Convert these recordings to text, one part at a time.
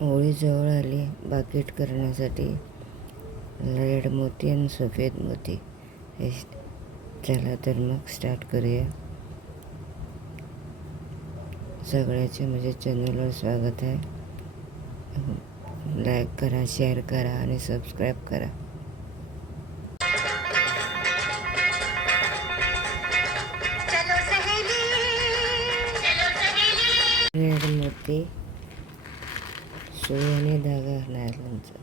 होळी जवळ आली. बाकीट करण्यासाठी रेड मोती आणि सफेद मोती हे चला तर मग स्टार्ट करूया. सगळ्याचे माझ्या चॅनलवर स्वागत आहे. लाईक करा, शेअर करा आणि सबस्क्राईब करा. रेड मोती सुई आणि धागा नायलॉनचा.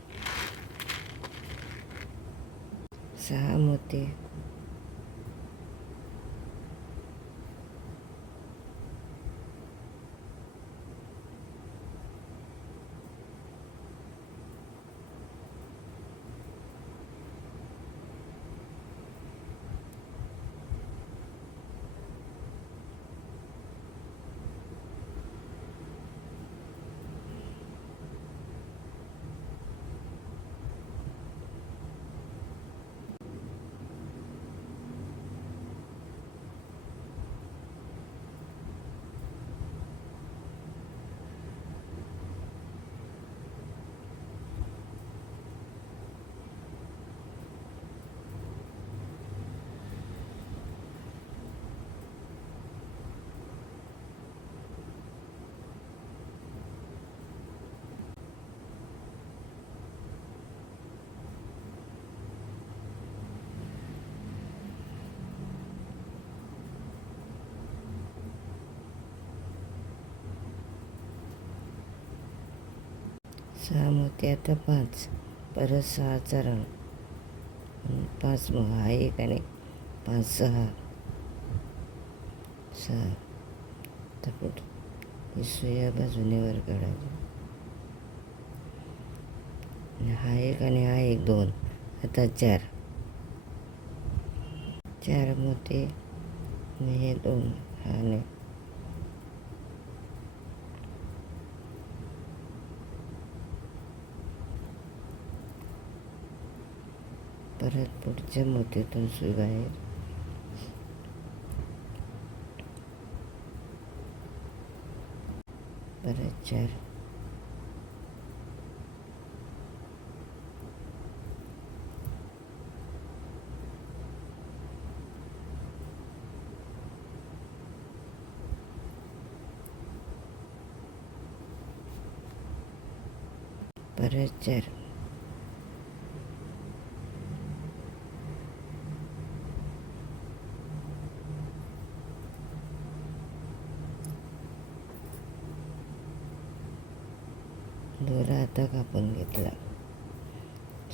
6 मोती, सहा मोती. आता 5, परत 6चा रंग. 5 मग हा एक आणि 5, 6. आता पुढे सुया बाजूने वर काढायची. हा एक आणि हा एक 2. आता 4 मोती आणि हे 2. हा नाही. परत पुढच्या मोतीतून सुई बाहेर. परत 4. परत 4. दोरा आता कापून घेतला.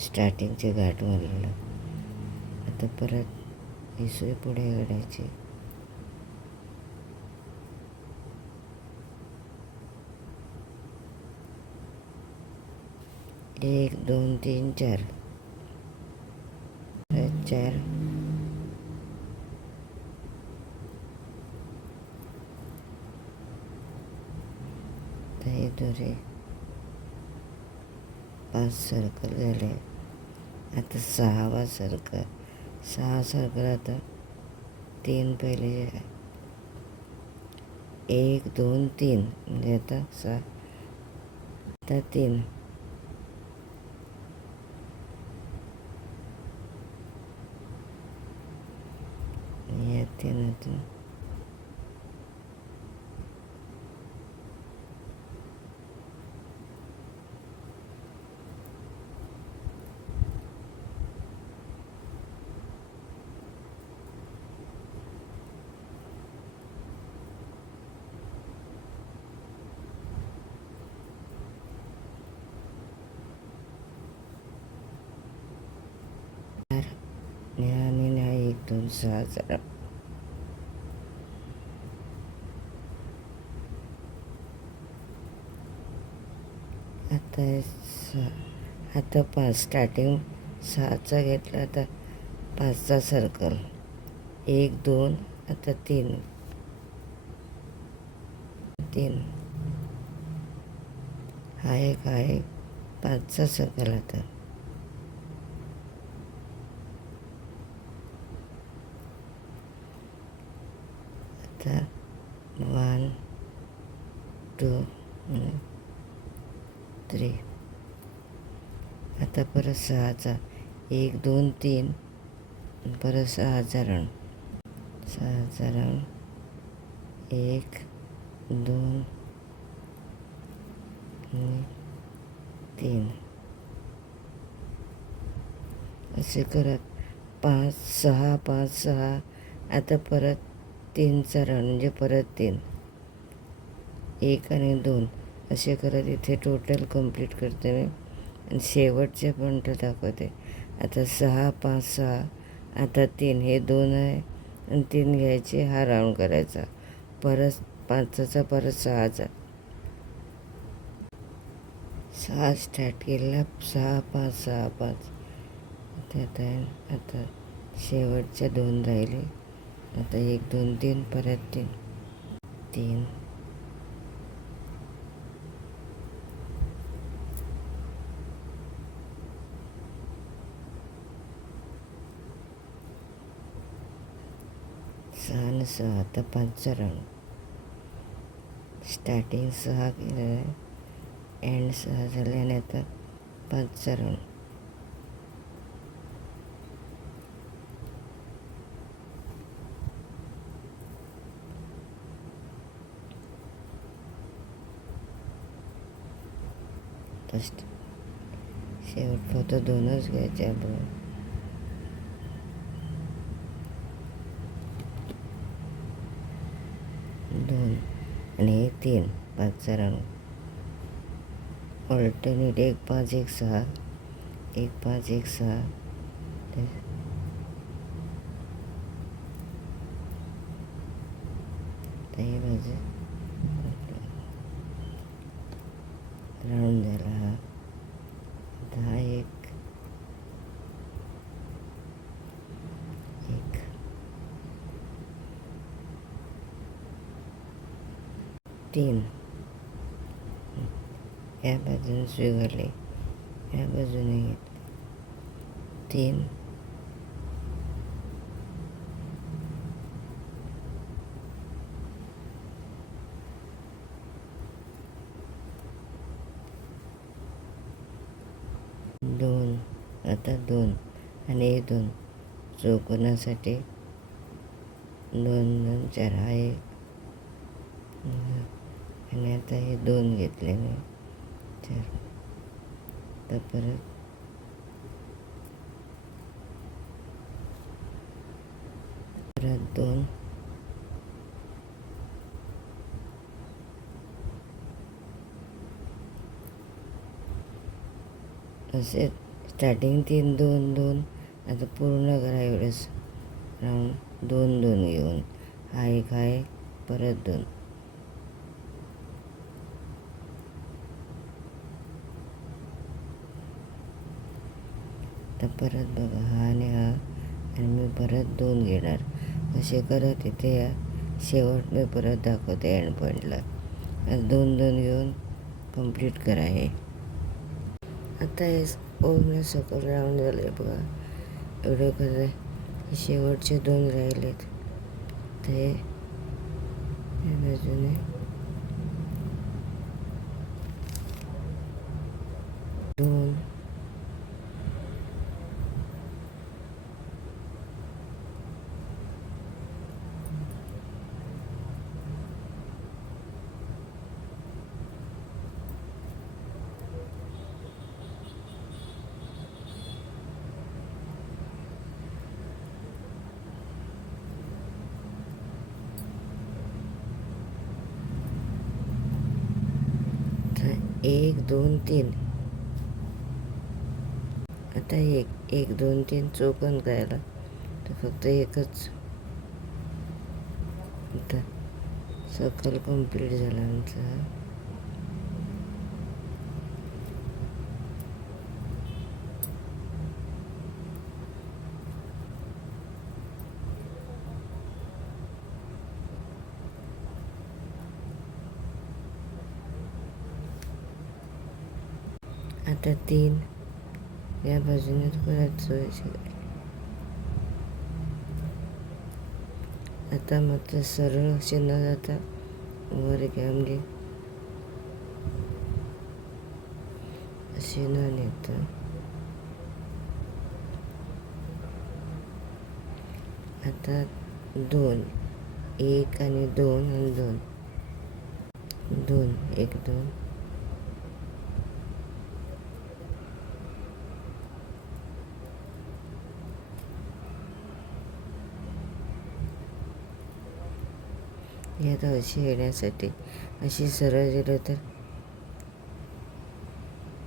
स्टार्टिंगचे गाठ मारलेलं. आता परत ही सुई पुढे काढायची. 1 2 3 4. परत 4. आता हे दोरे 5 सर्कल झाले. आता 6वा सर्कल. 6 सर्कल. आता 3 पहिले 1 2 3 म्हणजे आता 6. आता 3. या 3 आणि 1 2 6 जरा. आता 5 स्टार्टिंग 6चा घेतला. आता 5चा सर्कल. 1 2. आता 3 हा एक 5चा सर्कल. आता 1 2 3. आता परत 6चा 1 2 3 परत 6चा राऊंड. 6चा राऊंड 1 2 आणि 3 असे करत 5 6 5 6. आता परत 3चा राऊंड म्हणजे परत 3 1 आणि 2 असे करत इथे टोटल कंप्लीट करते मी आणि शेवटचे पण दाखवते. आता 6 5 6. आता 3 हे 2 आहे आणि 3 घ्यायचे, हा राऊंड करायचा. परत 5चा परत 6चा 6 स्टार्ट केला. 6 5 6 5. त्यात आहे आता शेवटच्या 2 राहिले. आता 1 2 3 परत 3 3 6 आणि 6. आता 5चा राऊंड. स्टार्टिंग 6 केलेलं आहे, एंड 6 झाले आणि आता 5चा राऊंड. फर्स्ट शेवट फक्त 2च घ्यायचे आपण. 2 आणि 3 5चा राऊंड. ऑल्टरनेट 1 5 1 6 1 5 1 6. हे बाजू राऊंड झाला. हा 10 1 1 3. या बाजूने स्वीकारले, या बाजूने घेतले. 3 2. आता 2 आणि 2 चौकोनासाठी 2 2 4. हा 1 आणि आता हे 2 घेतले मी 4. तर परत परत 2 असे स्टार्टिंग 3 2 2. आता पूर्ण करा एवढंच राऊंड 2 2 घेऊन. हा 1 हा 1 परत 2. तर परत बघा हा आणि हा आणि मी परत 2 घेणार. असे करत इथे या शेवट मी परत दाखवते एंड पॉईंटला. 2 2 घेऊन कंप्लीट करा हे. आता हे पूर्ण सकल राऊंड झाले बघा. एवढं कसं हे शेवटचे 2 राहिलेत. ते या बाजूने 2 1 2 3. आता 1 1 2 3 चौकोन करायला तर फक्त एकच. आता सर्कल कंप्लीट झाला आमचा. आता 3 या बाजूने परत सोयीची. आता मात्र सरळ असे न जाता वर घ्या म्हणजे अशी नोंद येतं. आता 2 1 आणि 2 आणि 2 2 1 2 यात अशी येण्यासाठी अशी सरळ गेलं तर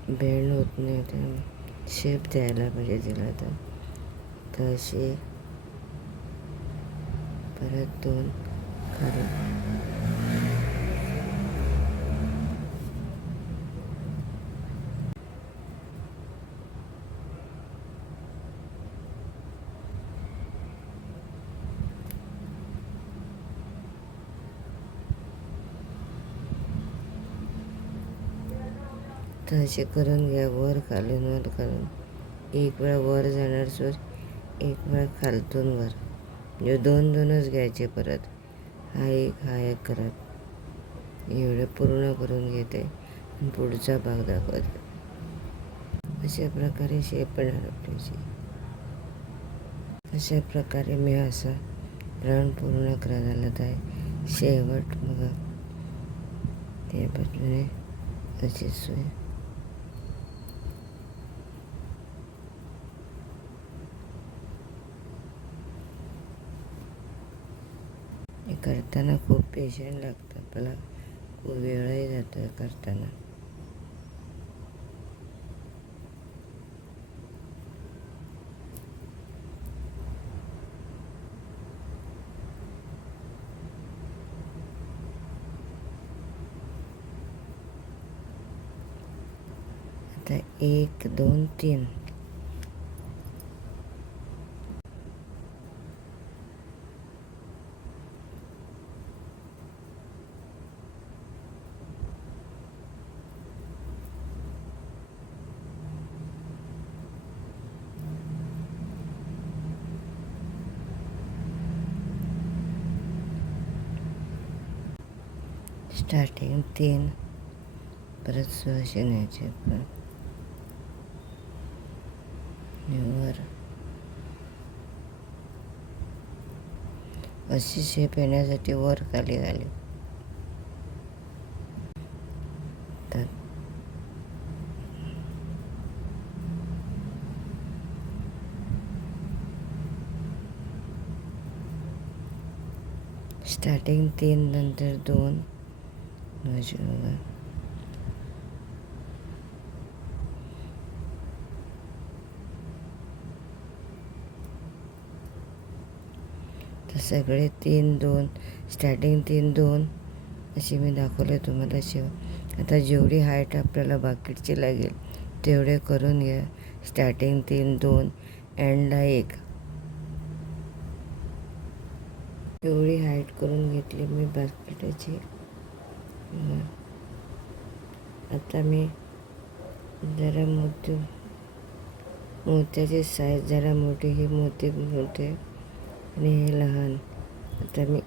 बेंड होत नाही, तर शेप द्यायला पाहिजे तिला. तर अशी परत 2 खाली तर असे करून घ्या. वर खालून वर खालून एक वेळा वर जाणार सूर, एक वेळा खालतून वर, म्हणजे 2 घ्यायचे. परत हा एक करत एवढं पूर्ण करून घेते. पुढचा भाग दाखवते. अशा प्रकारे शेप येणार आपल्याची. अशा प्रकारे मी असा राऊंड पूर्ण करायला आहे. शेवट बघा त्या बाजूने अशी सोय. हे करताना खूप पेशंट लागतं आपल्याला, खूप वेळही जातो करताना. आता 1 2 3 स्टार्टिंग 3 परत असे न्यायचे. वर अशी शेप येण्यासाठी वर खाली झाली. तर स्टार्टिंग 3 नंतर 2 बघा. तर सगळे 3 2 स्टार्टिंग 3 2 अशी मी दाखवले तुम्हाला शेव. आता जेवढी हाईट आपल्याला बाकीची लागेल तेवढे करून घ्या. स्टार्टिंग 3 2 एंडला 1 एवढी हाईट करून घेतली मी बास्केटाची. आता मी जरा मोत्याची साईज जरा मोठी, ही मोठी मोठे आणि हे लहान. आता मी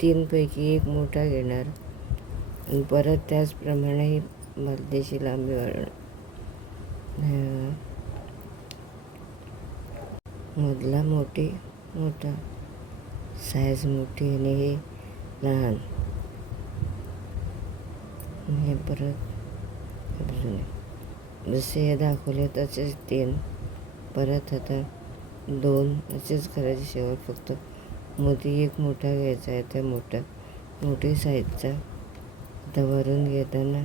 3 पैकी 1 मोठा घेणार आणि परत त्याचप्रमाणे ही मध्येची लांबी वाढवणार. मधला मोठा साईज मोठी आणि हे लहान. हे परत जसे हे दाखवले तसेच 3 परत आता 2 असेच करायचे. शेवट फक्त मध्ये 1 मोठा घ्यायचा आहे, त्या मोठी साईजचा. आता वरून घेताना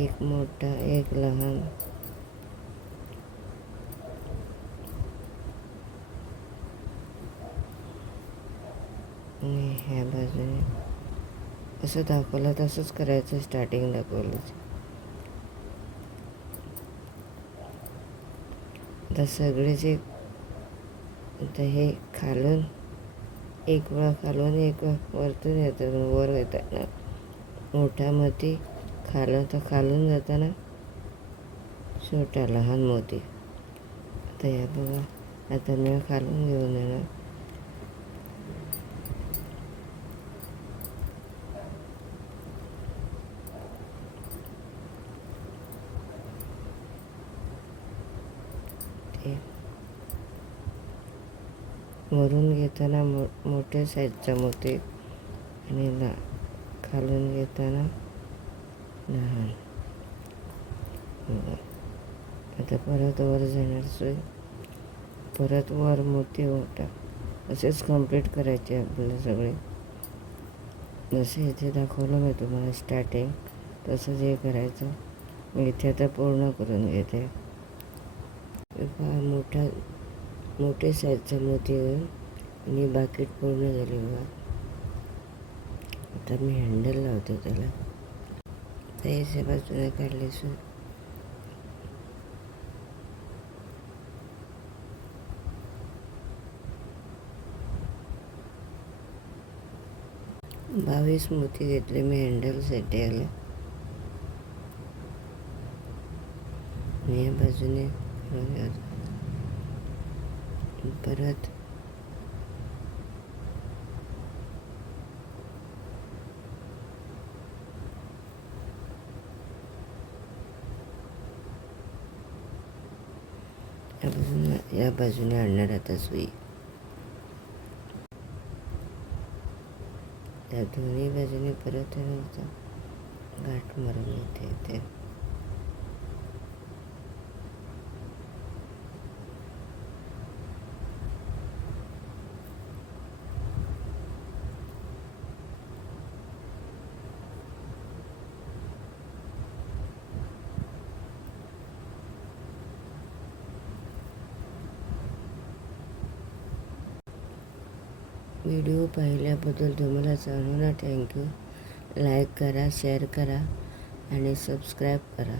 1 मोठा 1 लहान. आणि ह्या बाजूने असं दाखवलं तसंच करायचं. स्टार्टिंग दाखवलंच. आता सगळेच आता हे खालून 1 वेळा खालून 1 वेळा वरतून येतात. वर येताना मोठा मोती खालून जाताना छोटा लहान मोती. आता या बघा. आता मी खालून घेऊन येणार. वरून घेताना मोठ्या साईजचा मोती आणि खालून घेताना लहान. आता परत वर जाणार सोय, परत वर मोती मोठा. असेच कंप्लीट करायचे आपल्याला सगळे. जसे इथे दाखवलं मी तुम्हाला स्टार्टिंग, तसंच हे करायचं. मी इथे आता पूर्ण करून घेते. मोठे साईजचा मोती होईल आणि बाकीट पूर्ण झाली बघा. आता मी हँडल लावते त्याला. तर याच्या बाजूने काढले सो बावीस मोती घेतले मी हँडलसाठी आले. या बाजूने परत या बाजूने आणणार आता सुई. त्या दोन्ही बाजूने परत गाठ मारून येते. व्हिडिओ पाहिल्याबद्दल तुम्हाला सर्वांना थँक्यू. लाईक करा, शेअर करा आणि सबस्क्राईब करा.